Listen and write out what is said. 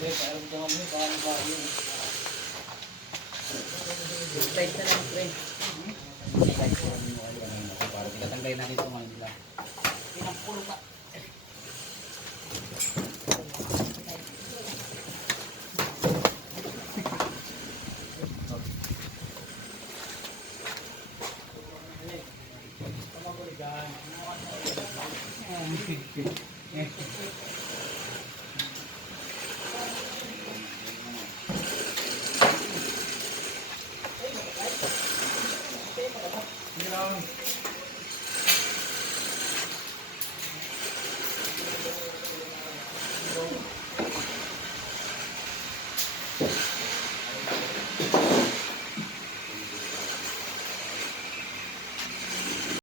Side na lang, pre. Para tinatanggalin natin itong ano nila. Pinagpulo pa.